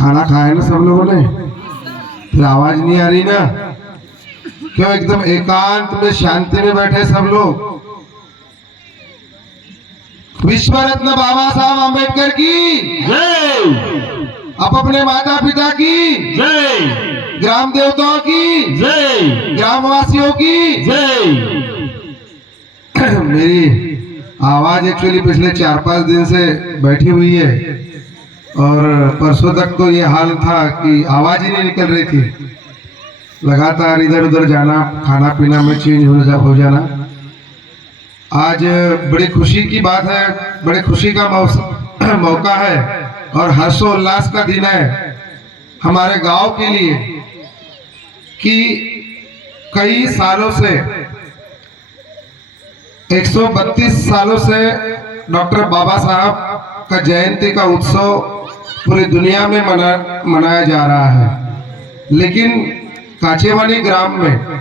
खाना खाया ना सब लोगों ने? फिर आवाज नहीं आ रही ना? क्यों एकदम एकांत में शांति में बैठे सब लोग? विश्व रत्न बाबा साहब आम्बेडकर की जय। आप अपने माता पिता की जय। ग्राम देवताओं की जय। ग्रामवासियों की जय। मेरी आवाज एक्चुअली पिछले 4-5 दिन से बैठी हुई है और परसों तक तो ये हाल था कि आवाज ही नहीं निकल रही थी। लगातार इधर उधर जाना, खाना पीना में चेंज हो जाना। आज बड़ी खुशी की बात है, बड़े खुशी का मौका है और हर्षोल्लास का दिन है हमारे गांव के लिए कि कई सालों से 132 सालों से डॉक्टर बाबा साहब का जयंती का उत्सव पूरी दुनिया में मनाया जा रहा है, लेकिन काचेवानी ग्राम में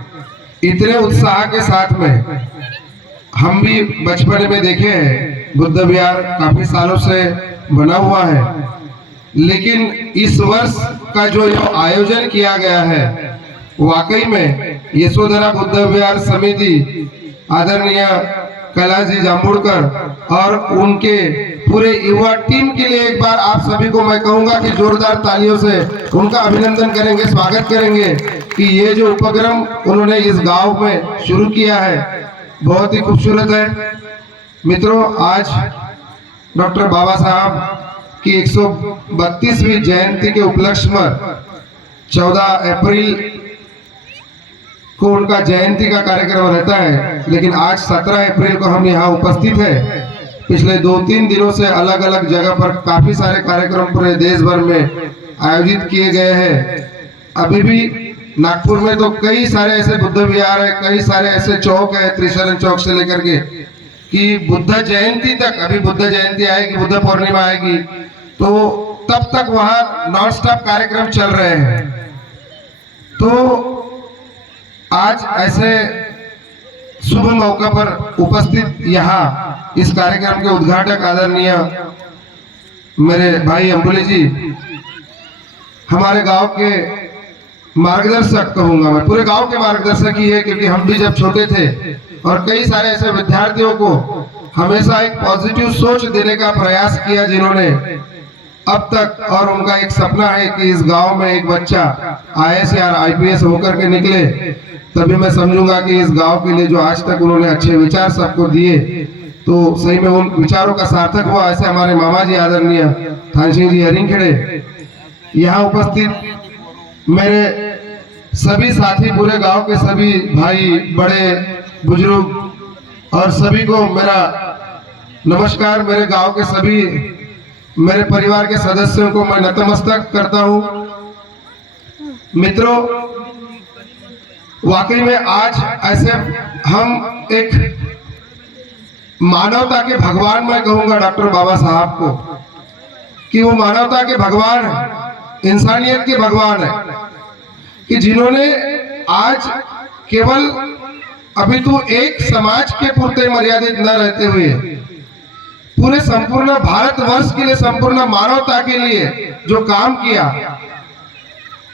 इतने उत्साह के साथ में हम भी बचपन में देखे हैं। बुद्ध विहार काफी सालों से बना हुआ है, लेकिन इस वर्ष का जो आयोजन किया गया है वाकई में यशोधरा बुद्ध विहार समिति आदरणीय कैलाश जी जांबुड़कर और उनके पूरे युवा टीम के लिए एक बार आप सभी को मैं कहूंगा कि जोरदार तालियों से उनका अभिनंदन करेंगे, स्वागत करेंगे कि ये जो उपक्रम उन्होंने इस गांव में शुरू किया है बहुत ही खूबसूरत है। मित्रों, आज डॉक्टर बाबा साहब की 132वीं जयंती के उपलक्ष्य में 14 अप्रैल को उनका जयंती का कार्यक्रम रहता है, लेकिन आज 17 अप्रैल को हम यहाँ उपस्थित हैं। पिछले 2-3 दिनों से अलग अलग जगह पर काफी सारे कार्यक्रम पूरे देश भर में आयोजित किए गए हैं। अभी भी नागपुर में तो कई सारे ऐसे बुद्ध विहार है, कई सारे ऐसे चौक है, त्रिशरण चौक से लेकर के कि बुद्ध जयंती तक, अभी बुद्ध जयंती आएगी, बुद्ध पूर्णिमा आएगी, तो तब तक वहाँ नॉन स्टॉप कार्यक्रम चल रहे हैं। तो आज ऐसे शुभ मौका पर उपस्थित यहाँ इस कार्यक्रम के उद्घाटक आदरणीय मेरे भाई अंबुली जी, हमारे गांव के मार्गदर्शक कहूंगा मैं, पूरे गांव के मार्गदर्शक ही है, क्योंकि हम भी जब छोटे थे और कई सारे ऐसे विद्यार्थियों को हमेशा एक पॉजिटिव सोच देने का प्रयास किया जिन्होंने अब तक, और उनका एक सपना है कि इस गांव में एक बच्चा IAS या IPS होकर के निकले, तभी मैं समझूंगा कि इस गांव के लिए जो आज तक उन्होंने अच्छे विचार सबको दिए तो सही में उन विचारों का सार्थक हुआ। ऐसे हमारे मामा जी आदरणीय थान सिंह जी हरिंगखेड़े, यहाँ उपस्थित मेरे सभी साथी, पूरे गांव के सभी भाई बड़े बुजुर्ग और सभी को मेरा नमस्कार। मेरे गांव के सभी मेरे परिवार के सदस्यों को मैं नतमस्तक करता हूं। मित्रों, वाकई में आज ऐसे हम एक मानवता के भगवान, मैं कहूंगा डॉक्टर बाबा साहब को कि वो मानवता के भगवान है, इंसानियत के भगवान है, कि जिन्होंने आज केवल अभी तो एक समाज के पुरते मर्यादित न रहते हुए पूरे संपूर्ण भारतवर्ष के लिए, संपूर्ण मानवता के लिए जो काम किया,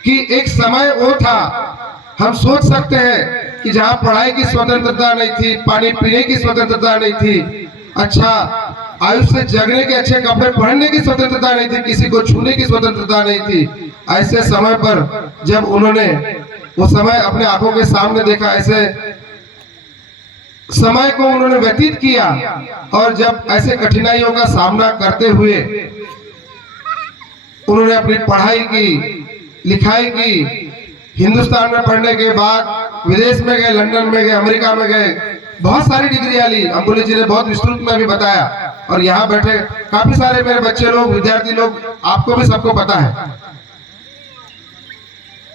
कि एक समय वो था, हम सोच सकते हैं कि जहां पढ़ाई की स्वतंत्रता नहीं थी, पानी पीने की स्वतंत्रता नहीं थी, अच्छा आयुष से जगने के, अच्छे कपड़े पहनने की स्वतंत्रता नहीं थी, किसी को छूने की स्वतंत्रता नहीं थी, ऐसे समय पर जब उन्होंने वो समय अपने आंखों के सामने देखा, ऐसे समय को उन्होंने व्यतीत किया और जब ऐसे कठिनाइयों का सामना करते हुए उन्होंने अपनी पढ़ाई की, लिखाई की, हिंदुस्तान में पढ़ने के बाद विदेश में गए, लंदन में गए, अमेरिका में गए, बहुत सारी डिग्रियां ली। अंबुली जी ने बहुत विस्तृत में भी बताया और यहाँ बैठे काफी सारे मेरे बच्चे लोग, विद्यार्थी लोग, आपको भी सबको पता है।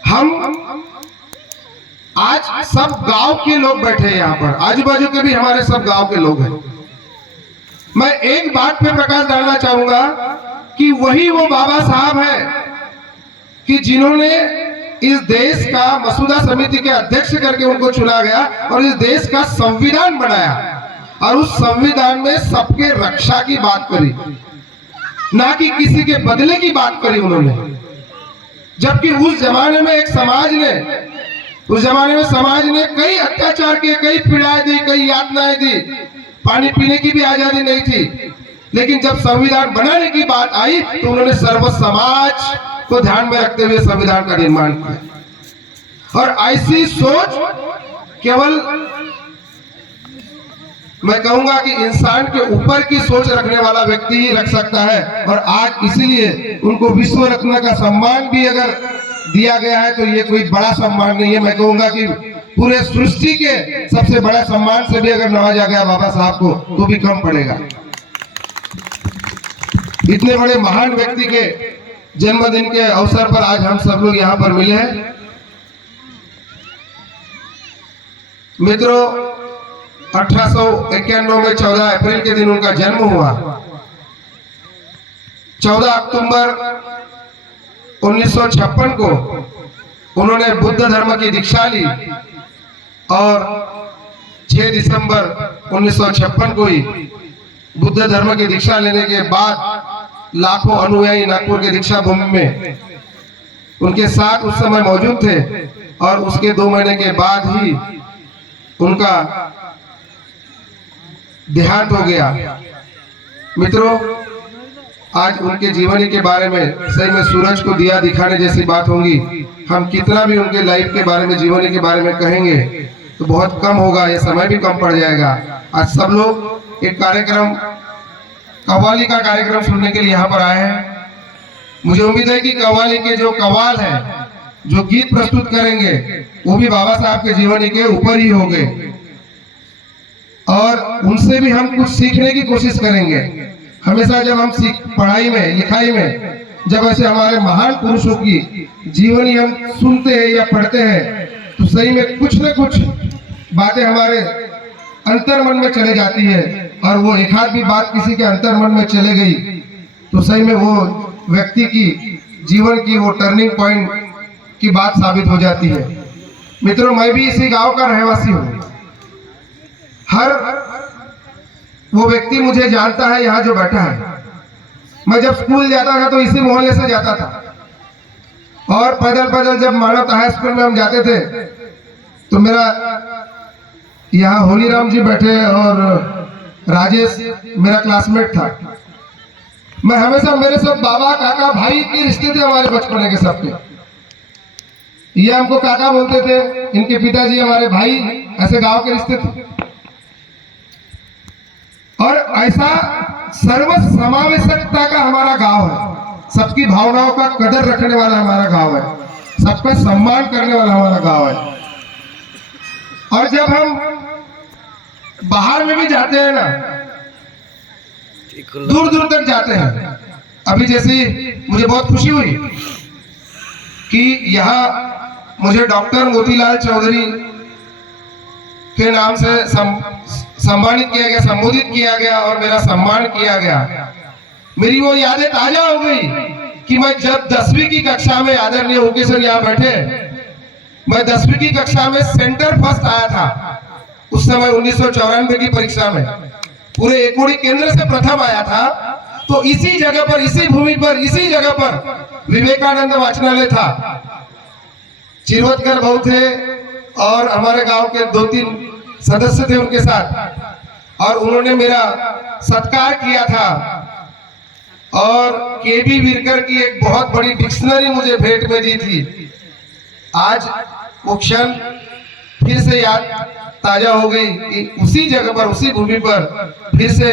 हम आज सब गांव के लोग बैठे हैं यहाँ पर, आजू बाजू के भी हमारे सब गांव के लोग हैं। मैं एक बात पे प्रकाश डालना चाहूंगा कि वही वो बाबा साहब है कि जिन्होंने इस देश का मसूदा समिति के अध्यक्ष करके उनको चुना गया और इस देश का संविधान बनाया और उस संविधान में सबके रक्षा की बात करी, ना कि किसी के बदले की बात करी उन्होंने। जबकि उस जमाने में समाज ने कई अत्याचार किए, कई पीड़ाएं दी, कई यातनाएं दी, पानी पीने की भी आजादी नहीं थी। लेकिन जब संविधान बनाने की बात आई तो उन्होंने सर्व समाज को ध्यान में रखते हुए संविधान का निर्माण किया। और ऐसी सोच केवल मैं कहूंगा कि इंसान के ऊपर की सोच रखने वाला व्यक्ति ही रख सकता है। और आज इसीलिए उनको विश्व रत्न का सम्मान भी अगर दिया गया है तो ये कोई बड़ा सम्मान नहीं है। मैं कहूंगा कि पूरे सृष्टि के सबसे बड़ा सम्मान से भी अगर नवाजा गया बाबा साहब को तो भी कम पड़ेगा। इतने बड़े महान व्यक्ति के जन्मदिन के अवसर पर आज हम सब लोग यहाँ पर मिले हैं। मित्रों, 1891 में 14 अप्रैल के दिन उनका जन्म हुआ। 14 अक्टूबर 1956 को उन्होंने बुद्ध धर्म की दीक्षा ली और 6 दिसंबर 1956 को ही बुद्ध धर्म की दीक्षा लेने के बाद लाखों अनुयायी नागपुर के दीक्षा भूमि में उनके साथ उस समय मौजूद थे। और उसके 2 महीने के बाद ही उनका देहांत हो गया। मित्रों, आज उनके जीवनी के बारे में सही में सूरज को दिया दिखाने जैसी बात होगी। हम कितना भी उनके लाइफ के बारे में, जीवनी के बारे में कहेंगे तो बहुत कम होगा, ये समय भी कम पड़ जाएगा। आज सब लोग एक कार्यक्रम, कव्वाली का कार्यक्रम सुनने के लिए यहाँ पर आए हैं। मुझे उम्मीद है कि कव्वाली के जो कव्वाल है, जो गीत प्रस्तुत करेंगे, वो भी बाबा साहब के जीवनी के ऊपर ही होंगे और उनसे भी हम कुछ सीखने की कोशिश करेंगे। हमेशा जब हम पढ़ाई में, लिखाई में जब ऐसे हमारे महान पुरुषों की जीवनी हम सुनते हैं या पढ़ते हैं तो सही में कुछ न कुछ बातें हमारे अंतर मन में चले जाती है। और वो एक आध भी बात किसी के अंतर मन में चले गई तो सही में वो व्यक्ति की जीवन की वो टर्निंग पॉइंट की बात साबित हो जाती है। मित्रों, मैं भी इसी गांव का रहवासी हूँ। हर वो व्यक्ति मुझे जानता है यहाँ जो बैठा है। मैं जब स्कूल जाता था तो इसी मोहल्ले से जाता था और पैदल जब मानवता हाई स्कूल में हम जाते थे तो मेरा यहाँ होलीराम जी बैठे और राजेश मेरा क्लासमेट था। मैं हमेशा, मेरे सब बाबा काका भाई के रिश्ते थे हमारे बचपन के सबके। ये हमको काका बोलते थे, इनके पिताजी हमारे भाई, ऐसे गांव के रिश्ते थे। और ऐसा सर्व समावेशकता का हमारा गांव है, सबकी भावनाओं का कदर रखने वाला हमारा गांव है, सबका सम्मान करने वाला हमारा गांव है। और जब हम बाहर में भी जाते हैं ना, दूर दूर तक जाते हैं। अभी जैसे मुझे बहुत खुशी हुई कि यहाँ मुझे डॉक्टर मोतीलाल चौधरी के नाम से सम्मानित किया गया, संबोधित किया गया और मेरा सम्मान किया गया। मेरी वो यादें ताजा हो गई कि मैं जब 10वीं की कक्षा में, आदरणीय होके सर यहाँ बैठे, मैं 10वीं की कक्षा में सेंटर फर्स्ट आया था। उस समय 1994 की परीक्षा में पूरे एकोड़ी केंद्र से प्रथम आया था। तो इसी जगह पर, इसी भूमि पर, इसी जगह पर विवेकानंद वाचनालय था। चिरवतकर भाऊ थे और हमारे गांव के 2-3 सदस्य थे उनके साथ, और उन्होंने मेरा सत्कार किया था। और केबी विरकर की एक बहुत बड़ी डिक्शनरी मुझे भेंट में दी थी। आज वो क्षण फिर से याद ताजा हो गई कि उसी जगह पर, उसी भूमि पर फिर से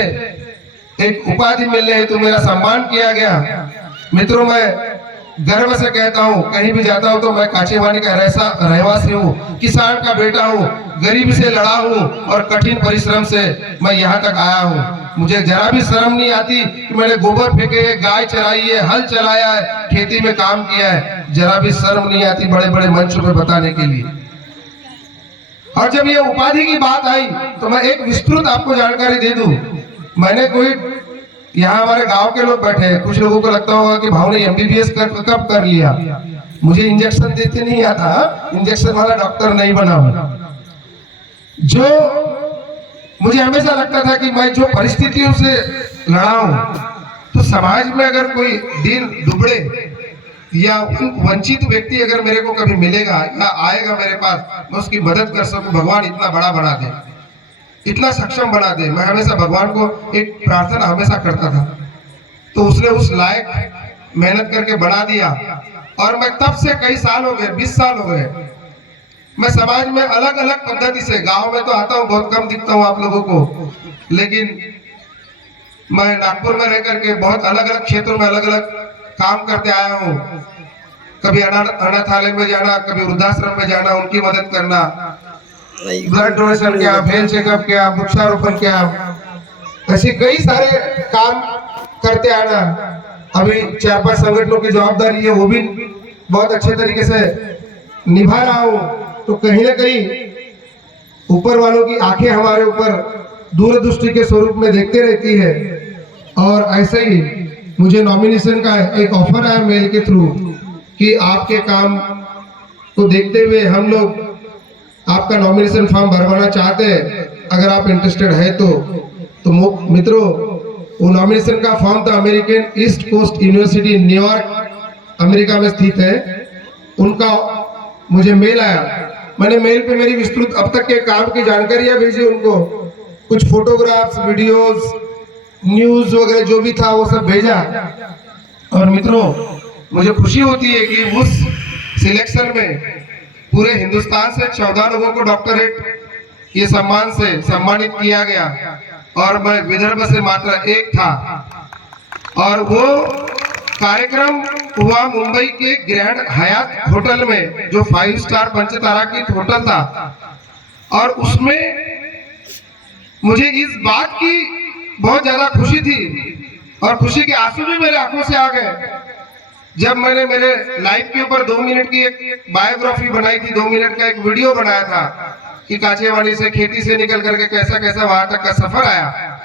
एक उपाधि मिलने हेतु मेरा सम्मान किया गया। मित्रों, मैं गर्व से कहता हूँ, कहीं भी जाता हूँ तो मैं काचेवानी का रहवासी हूँ, किसान का बेटा हूँ, गरीबी से लड़ा हूँ और कठिन परिश्रम से मैं यहाँ तक आया हूँ। मुझे जरा भी शर्म नहीं आती कि मैंने गोबर फेंके है, गाय चराई है, हल चलाया है, खेती में काम किया है। जरा भी शर्म नहीं आती बड़े बड़े मंचों पे बताने के लिए। और जब ये उपाधि की बात आई तो मैं एक विस्तृत आपको जानकारी दे दूं। मैंने कोई, यहाँ हमारे गांव के लोग बैठे हैं, कुछ लोगों को लगता होगा कि भाव ने एमबीबीएस कब कर लिया। मुझे इंजेक्शन देते नहीं आता, इंजेक्शन वाला डॉक्टर नहीं बना हूं। जो मुझे हमेशा लगता था कि मैं जो परिस्थितियों से लड़ा हूं, तो समाज में अगर कोई दिन दुबड़े या वंचित व्यक्ति अगर मेरे को कभी मिलेगा या आएगा मेरे पास, मैं उसकी मदद कर सकूं। भगवान इतना बड़ा बना दे, इतना सक्षम बना दे। मैं हमेशा भगवान को एक प्रार्थना हमेशा करता था, तो उसने उस लायक मेहनत करके बना दिया। और मैं तब से कई साल हो गए, 20 साल हो गए, मैं समाज में अलग अलग पद्धति से, गांव में तो आता हूँ, बहुत कम दिखता हूँ आप लोगों को, लेकिन मैं नागपुर में रह करके बहुत अलग अलग क्षेत्रों में अलग अलग काम करते आया हूँ। कभी अनाथालय में जाना, कभी वृद्धाश्रम में जाना, उनकी मदद करना, ब्लड डोनेशन किया, हेल्थ चेकअप किया, वृक्षारोपण किया, ऐसे कई सारे काम करते आना। अभी 4-5 संगठनों की जवाबदारी है, वो भी बहुत अच्छे तरीके से निभा रहा हूँ। तो कहीं ना कहीं ऊपर वालों की आंखें हमारे ऊपर दूरदृष्टि के स्वरूप में देखते रहती है। और ऐसे ही मुझे नॉमिनेशन का एक ऑफर आया मेल के थ्रू कि आपके काम को देखते हुए हम लोग आपका नॉमिनेशन फॉर्म भरवाना चाहते हैं, अगर आप इंटरेस्टेड है तो मित्रों, वो नॉमिनेशन का फॉर्म था American East Coast university New York America में स्थित है, उनका मुझे मेल आया। मैंने मेल पे मेरी विस्तृत अब तक के काम की जानकारियां भेजी उनको, कुछ फोटोग्राफ्स, वीडियोस, न्यूज वगैरह जो भी था वो सब भेजा। और मित्रों, मुझे खुशी होती है कि उस सिलेक्शन में पूरे हिंदुस्तान से 14 लोगों को डॉक्टरेट ये सम्मान से सम्मानित किया गया, और मैं विदर्भ से मात्र एक था। और वो कार्यक्रम हुआ मुंबई के ग्रैंड हयात होटल में, जो 5 स्टार पंचताराकित होटल था। और उसमें मुझे इस बात की बहुत ज्यादा खुशी थी, और खुशी के आंसू भी मेरे आंखों से आ गए, जब मैंने मेरे लाइफ के ऊपर 2 मिनट की एक बायोग्राफी बनाई थी, 2 मिनट का एक वीडियो बनाया था कि काचेवानी से, खेती से निकल करके कैसा कैसा वहां तक का सफर आया।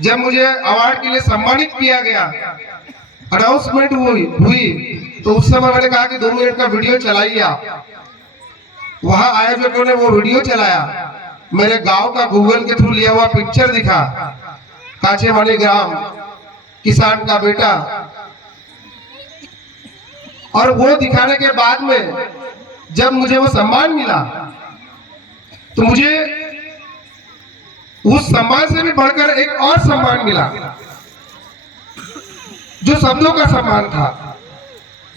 जब मुझे अवार्ड के लिए सम्मानित किया गया, अनाउंसमेंट हुई, तो उस समय मैंने कहा कि 2 मिनट का वीडियो चलाइए आप। वहां आयोजकों ने वो वीडियो चलाया, मेरे गांव का गूगल के थ्रू लिया हुआ पिक्चर दिखा, काचेवानी ग्राम, किसान का बेटा। और वो दिखाने के बाद में जब मुझे वो सम्मान मिला, तो मुझे उस सम्मान से भी बढ़कर एक और सम्मान मिला, जो शब्दों का सम्मान था।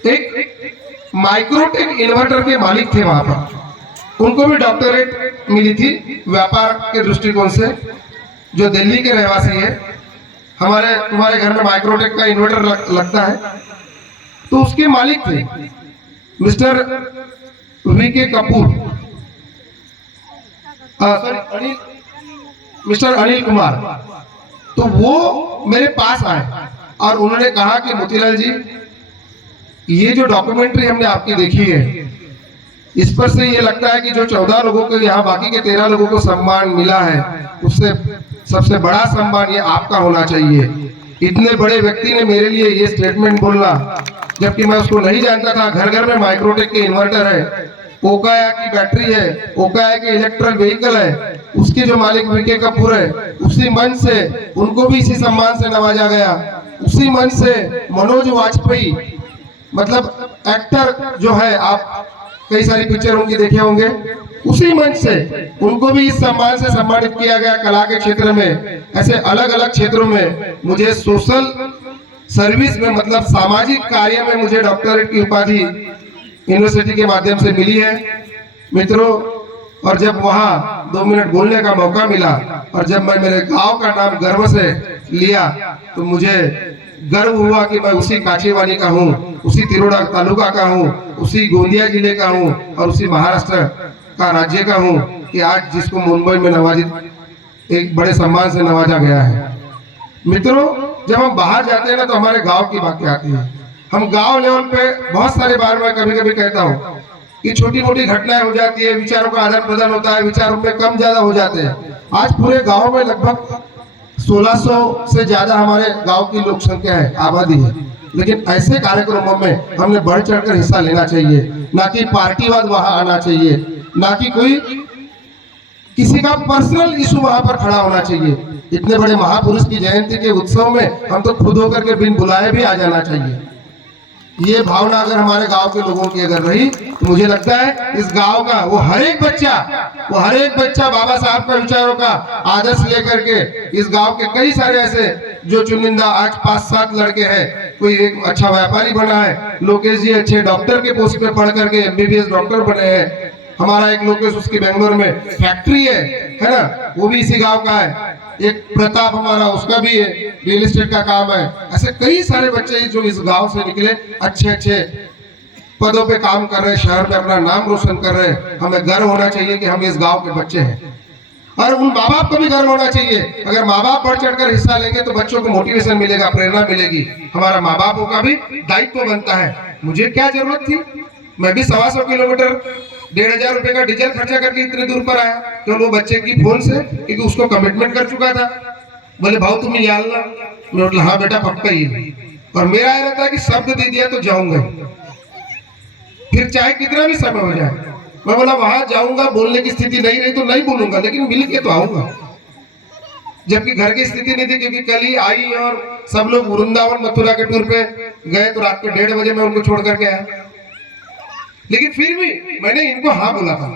एक माइक्रोटेक इन्वर्टर के मालिक थे वहां पर, उनको भी डॉक्टरेट मिली थी व्यापार के दृष्टिकोण से, जो दिल्ली के रहवासी है। तुम्हारे घर में माइक्रोटेक का इन्वर्टर लगता है, तो उसके मालिक थे mister V K Kapoor, sorry mister Anil Kumar. तो वो मेरे पास आए और उन्होंने कहा कि मोतीलाल जी, ये जो डॉक्यूमेंट्री हमने आपकी देखी है, इस पर से ये लगता है कि जो 14 लोगों को यहाँ बाकी के 13 लोगों को सम्मान मिला है, उससे सबसे बड़ा सम्मान ये आपका होना चाहिए। इतने बड़े व्यक्ति ने मेरे लिए ये स्टेटमेंट बोलना, जबकि मैं उसको नहीं जानता था। घर घर में माइक्रोटेक के इन्वर्टर है, ओकाया की बैटरी है, ओकाया के इलेक्ट्रिक व्हीकल है, उसके जो मालिक वीके कपूर है, उसी मंच से उनको भी इसी सम्मान से नवाजा गया। उसी मंच से मनोज वाजपेयी, मतलब एक्टर जो है, आप कई सारी पिक्चर उनकी देखे होंगे, उसी मंच से उनको भी इस सम्मान से सम्मानित किया गया। कला के क्षेत्र में, ऐसे अलग अलग क्षेत्रों में मुझे सोशल सर्विस में, मतलब सामाजिक कार्य में मुझे डॉक्टरेट की उपाधि यूनिवर्सिटी के माध्यम से मिली है मित्रों। और जब वहाँ 2 मिनट बोलने का मौका मिला, और जब मैं मेरे गांव का नाम गर्व से लिया, तो मुझे गर्व हुआ कि मैं उसी काचेवानी का हूँ, उसी तिरोड़ा तालुका का हूँ, उसी गोंदिया जिले का हूँ, और उसी महाराष्ट्र का राज्य का हूँ, कि आज जिसको मुंबई में नवाजित एक बड़े सम्मान से नवाजा गया है। मित्रों, जब हम बाहर जाते हैं ना, तो हमारे गांव की बातें आती है। हम गांव लेवल पे बहुत सारे बार मैं कभी कभी कहता हूँ कि छोटी मोटी घटनाएं हो जाती है, विचारों का आदान प्रदान होता है, विचारों पे कम ज्यादा हो जाते हैं। आज पूरे गांव में लगभग 1600 से ज्यादा हमारे गांव की लोक संख्या है, आबादी है। लेकिन ऐसे कार्यक्रमों में हमने बढ़ चढ़कर हिस्सा लेना चाहिए, ना कि पार्टीवाद वहां आना चाहिए, ना कि कोई किसी का पर्सनल इशू वहां पर खड़ा होना चाहिए। इतने बड़े महापुरुष की जयंती के उत्सव में हम तो खुद होकर के बिन बुलाए भी आ जाना चाहिए। ये भावना अगर हमारे गांव के लोगों की अगर रही तो मुझे लगता है इस गांव का वो हर एक बच्चा बाबा साहब का विचारों का आदर्श लेकर के इस गांव के कई सारे ऐसे जो चुनिंदा आज 5-7 लड़के हैं, कोई एक अच्छा व्यापारी बना है, लोकेश जी अच्छे डॉक्टर के पोस्ट पे पढ़ करके एमबीबीएस डॉक्टर बने हैं। हमारा एक लोकेश उसकी बेंगलोर में फैक्ट्री है ना, वो भी इसी गांव का है। एक प्रताप हमारा उसका भी है, रियल एस्टेट का काम है। ऐसे कई सारे बच्चे जो इस गांव से निकले अच्छे पदों पे काम कर रहे हैं, शहर में अपना नाम रोशन कर रहे हैं। हमें गर्व होना चाहिए कि हम इस गांव के बच्चे हैं और उन माँ बाप को भी गर्व होना चाहिए। अगर माँ बाप बढ़ चढ़कर हिस्सा लेंगे तो बच्चों को मोटिवेशन मिलेगा, प्रेरणा मिलेगी। हमारा माँ बापों का भी दायित्व बनता है। मुझे क्या जरूरत थी, मैं भी 125 किलोमीटर 1,500 रुपए का डीजल खर्चा करके इतने दूर पर आया तो वो बच्चे की फोन से, क्योंकि उसको कमिटमेंट कर चुका था। बोले भाऊ तुम याद ला, मैं बोला हाँ बेटा पक्का ही। और मेरा ये रहता है कि शब्द दे दिया तो जाऊंगा, फिर चाहे कितना भी समय हो जाए। मैं बोला वहां जाऊंगा, बोलने की स्थिति नहीं रही तो नहीं बोलूंगा, लेकिन मिल के तो आऊंगा। जबकि घर की स्थिति नहीं थी, क्योंकि कल ही आई और सब लोग वृंदावन मथुरा के टूर पे गए तो रात को 1:30 बजे मैं उनको छोड़ करके आया। लेकिन फिर भी मैंने इनको हाँ बोला था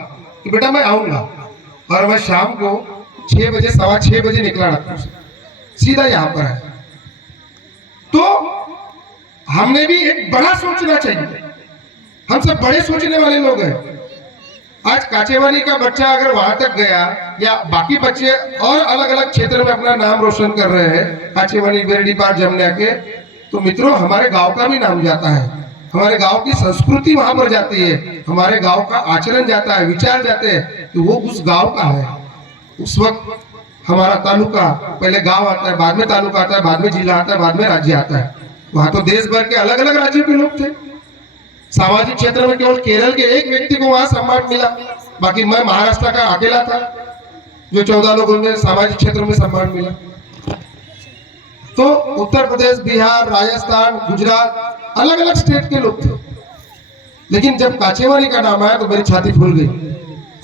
कि बेटा मैं आऊंगा। और मैं शाम को 6 बजे 6:15 बजे निकला नागपुर से, सीधा यहाँ पर है। तो हमने भी एक बड़ा सोचना चाहिए, हम सब बड़े सोचने वाले लोग हैं। आज काचेवानी का बच्चा अगर वहां तक गया या बाकी बच्चे और अलग अलग क्षेत्र में अपना नाम रोशन कर रहे हैं, काचेवानी बेरडी पार जमने के, तो मित्रों हमारे गांव का भी नाम जाता है, हमारे गांव की संस्कृति वहां पर जाती है, हमारे गांव का आचरण जाता है, विचार जाते हैं कि वो उस गांव का है। उस वक्त हमारा तालुका, पहले गांव आता है, बाद में तालुका आता है, बाद में जिला आता है, बाद में राज्य आता है। वहां तो देश भर के अलग अलग राज्यों के लोग थे। सामाजिक क्षेत्र में केवल केरल के एक व्यक्ति को वहां सम्मान मिला, बाकी मैं महाराष्ट्र का अकेला था जो 14 लोगों में सामाजिक क्षेत्र में सम्मान मिला। तो उत्तर प्रदेश, बिहार, राजस्थान, गुजरात, अलग अलग स्टेट के लोग थे। लेकिन जब काचेवानी का नाम आया तो मेरी छाती फूल गई,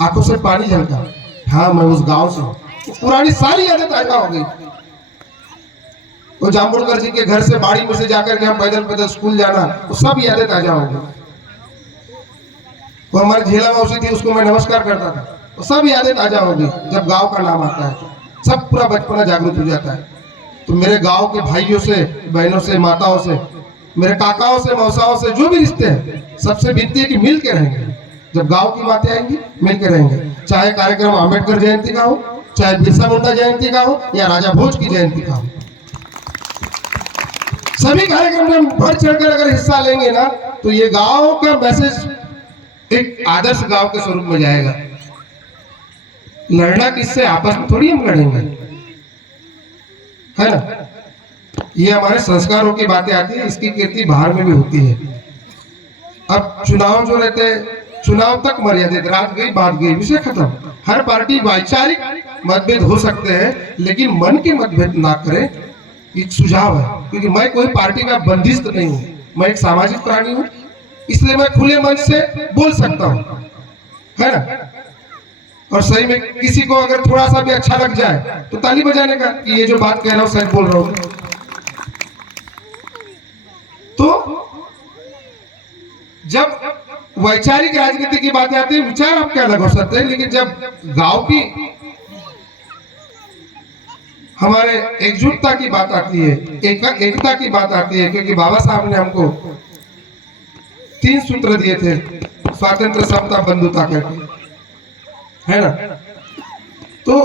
आंखों से पानी झलका। हाँ मैं उस गांव से हूँ, पुरानी सारी यादें ताजा हो गई। वो जाम्बुड़कर जी के घर से बाड़ी में से जाकर के हम पैदल स्कूल जाना, वो सब यादें ताजा हो गई। वो हमारी झेला मौसी थी, उसको मैं नमस्कार करता था, वो सब यादें ताजा हो गई। जब गांव का नाम आता है सब पूरा बचपना जागृत हो जाता है। तो मेरे गांव के भाइयों से, बहनों से, माताओं से, मेरे काकाओं से, मौसाओं से जो भी रिश्ते हैं, सबसे विनती है कि मिल के रहेंगे। जब गांव की बातें आएंगी मिल के रहेंगे, चाहे कार्यक्रम अम्बेडकर जयंती का हो, चाहे बिरसा मुंडा जयंती का हो या राजा भोज की जयंती का हो, सभी कार्यक्रम में बढ़ चढ़कर अगर हिस्सा लेंगे ना तो ये गांव का मैसेज एक आदर्श गांव के स्वरूप में जाएगा। लड़ना किससे, आपस में थोड़ी हम लड़ेंगे, है ना। ये हमारे संस्कारों की बातें आती है, इसकी कीर्ति बाहर में भी होती है। अब चुनाव जो रहते हैं, चुनाव तक मर्यादित, रात गई बात गई, विषय खत्म। हर पार्टी वैचारिक मतभेद हो सकते हैं, लेकिन मन के मतभेद ना करें, एक सुझाव है। क्योंकि मैं कोई पार्टी का बंदिस्त नहीं हूँ, मैं एक सामाजिक प्राणी हूँ, इसलिए मैं खुले मन से बोल सकता हूँ, है ना। और सही में किसी को अगर थोड़ा सा भी अच्छा लग जाए तो ताली बजाने का कि ये जो बात कह रहा हूँ सच बोल रहा हूँ। तो जब वैचारिक राजनीति की बातें आती है, विचार आपके अलग हो सकते हैं, लेकिन जब गांव की हमारे एकजुटता की बात आती है, एकता की बात आती है, क्योंकि बाबा साहब ने हमको 3 सूत्र दिए थे, स्वातंत्र, समता, बंधुता करके, है ना। तो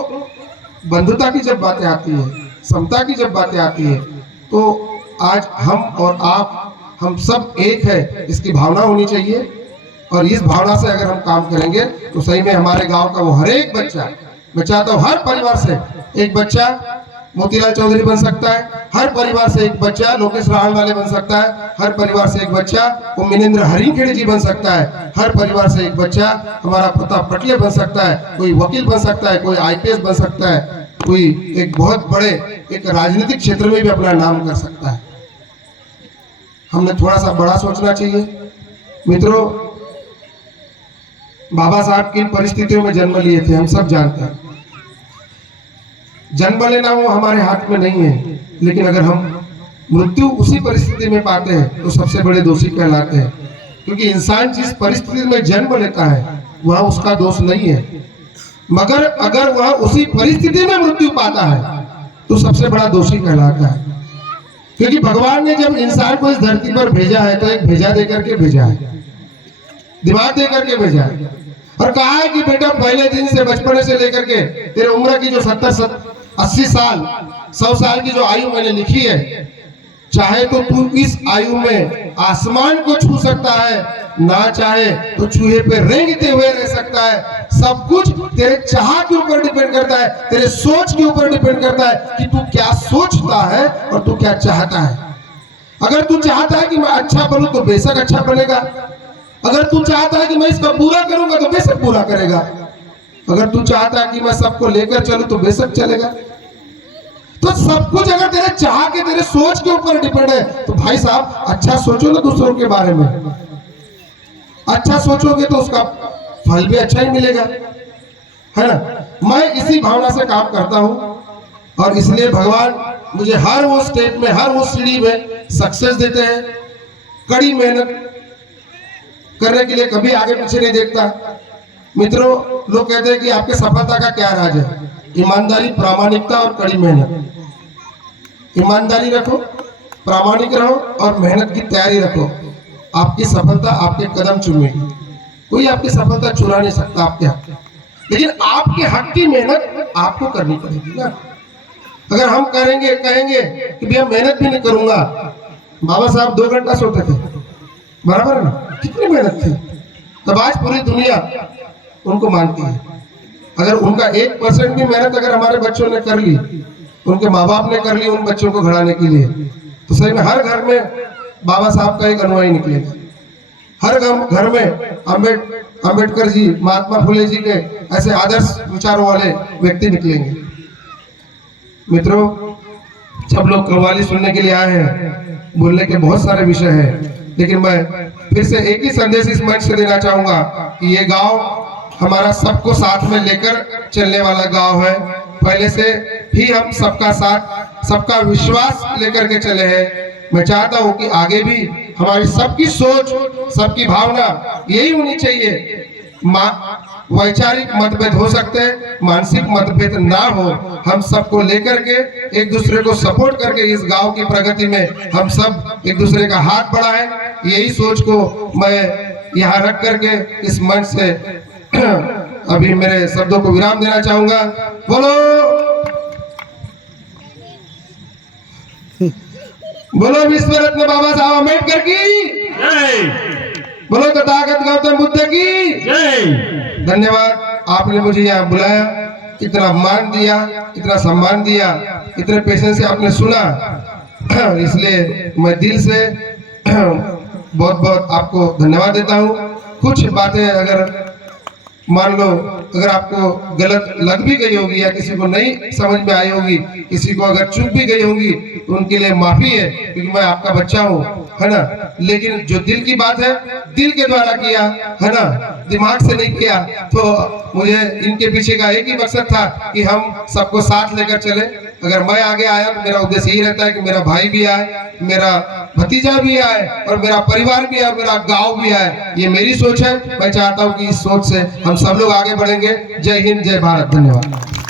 बंधुता की जब बातें आती है, समता की जब बातें आती है, तो आज हम और आप, हम सब एक है, इसकी भावना होनी चाहिए। और इस भावना से अगर हम काम करेंगे तो सही में हमारे गांव का वो हर एक बच्चा, मैं चाहता हूँ हर परिवार से एक बच्चा मोतीलाल चौधरी बन सकता है, हर परिवार से एक बच्चा लोकेश राहल वाले बन सकता है, हर परिवार से एक बच्चा वो मिनेंद्र हरिखेड़े जी बन सकता है, हर परिवार से एक बच्चा हमारा प्रताप पटले बन सकता है, कोई वकील बन सकता है, कोई आईपीएस बन सकता है, कोई एक बहुत बड़े एक राजनीतिक क्षेत्र में भी अपना नाम कर सकता है। हमने थोड़ा सा बड़ा सोचना चाहिए। मित्रों, बाबा साहब किन परिस्थितियों में जन्म लिए थे हम सब जानते हैं। जन्म लेना वो हमारे हाथ में नहीं है, लेकिन अगर हम मृत्यु उसी परिस्थिति में पाते हैं तो सबसे बड़े दोषी कहलाते हैं, क्योंकि इंसान जिस परिस्थिति में जन्म लेता है वह उसका दोष नहीं है, मगर अगर वह उसी परिस्थिति में मृत्यु पाता है तो सबसे बड़ा दोषी कहलाता है। क्योंकि भगवान ने जब इंसान को इस धरती पर भेजा है तो एक भेजा देकर के भेजा है, दिमाग देकर के भेजा है, और कहा है कि बेटा पहले दिन से बचपन से लेकर के तेरे उम्र की जो 70-80 साल 100 साल की जो आयु मैंने लिखी है, चाहे तो तू इस आयु में आसमान को छू सकता है, ना चाहे तो चूहे पे रेंगते हुए रह सकता है। सब कुछ तेरे चाह के ऊपर डिपेंड करता है, तेरे सोच के ऊपर डिपेंड करता है कि तू क्या सोचता है और तू क्या चाहता है। अगर तू चाहता है कि मैं अच्छा बनूं तो बेशक अच्छा बनेगा, अगर तू चाहता है कि मैं इसका बुरा करूंगा तो बेशक बुरा करेगा, अगर तू चाहता है कि मैं सबको लेकर चलूं तो बेशक चलेगा। तो सब कुछ अगर तेरे चाह के तेरे सोच के ऊपर डिपेंड है तो भाई साहब अच्छा सोचो ना दूसरों के बारे में, अच्छा सोचोगे तो उसका फल भी अच्छा ही मिलेगा, है ना। मैं इसी भावना से काम करता हूं और इसलिए भगवान मुझे हर वो स्टेप में हर वो सीढ़ी में सक्सेस देते हैं। कड़ी मेहनत करने के लिए कभी आगे पीछे नहीं देखता। मित्रों, लोग कहते हैं कि आपके सफलता का क्या राज है? ईमानदारी, प्रामाणिकता और कड़ी मेहनत। ईमानदारी रखो, प्रामाणिक रहो और मेहनत की तैयारी रखो, आपकी सफलता आपके कदम चूमेगी। कोई आपकी सफलता चुरा नहीं सकता आपके हक, लेकिन आपके हक की मेहनत आपको करनी पड़ेगी ना। अगर हम कहेंगे कि भैया मेहनत भी नहीं करूंगा, बाबा साहब 2 घंटा सोते थे, बराबर है ना, कितनी मेहनत थी, तब आज पूरी दुनिया उनको मानती है। अगर उनका 1% भी मेहनत अगर हमारे बच्चों ने कर ली, उनके माँ बाप ने कर ली उन बच्चों को घड़ाने के लिए, तो सही में हर घर में बाबा साहब का एक अनुयायी निकलेगा। हर घर में अंबेडकर जी, महात्मा फुले जी के ऐसे आदर्श विचारों वाले व्यक्ति निकलेंगे। मित्रों, सब लोग कव्वाली सुनने के लिए आए हैं, बोलने के बहुत सारे विषय हैं, लेकिन मैं फिर से एक ही संदेश इस मंच से देना चाहूंगा कि ये गांव हमारा सबको साथ में लेकर चलने वाला गांव है। पहले से ही हम सबका साथ, सबका विश्वास लेकर के चले हैं। मैं चाहता हूं कि आगे भी हमारी सबकी सोच, सबकी भावना यही होनी चाहिए। वैचारिक मतभेद हो सकते हैं, मानसिक मतभेद ना हो, हम सबको लेकर के एक दूसरे को सपोर्ट करके इस गांव की प्रगति में हम सब एक दूसरे का हाथ बढ़ाएं। यही सोच को मैं यहाँ रख करके इस मंच से अभी मेरे शब्दों को विराम देना चाहूंगा। बोलो विश्व रत्न बाबा साहब अम्बेडकर की जय। बोलो तथागत गौतम बुद्ध की जय। धन्यवाद, आपने मुझे यहाँ बुलाया, इतना मान दिया, इतना सम्मान दिया, इतने पेशेंस से आपने सुना, इसलिए मैं दिल से बहुत बहुत आपको धन्यवाद देता हूँ। कुछ बातें अगर मान लो अगर आपको गलत लग भी गई होगी या किसी को नहीं समझ में आई होगी, किसी को अगर चुप भी गई होगी, तो उनके लिए माफी है, क्योंकि मैं आपका बच्चा हूँ, है ना। लेकिन जो दिल की बात है, दिल के द्वारा किया, है ना, दिमाग से नहीं किया। तो मुझे इनके पीछे का एक ही मकसद था कि हम सबको साथ लेकर चले। अगर मैं आगे आया तो मेरा उद्देश्य यही रहता है कि मेरा भाई भी आए, मेरा भतीजा भी आए और मेरा परिवार भी आए, मेरा गांव भी आए। ये मेरी सोच है। मैं चाहता हूं कि इस सोच से हम सब लोग आगे बढ़ेंगे। जय हिंद, जय भारत, धन्यवाद।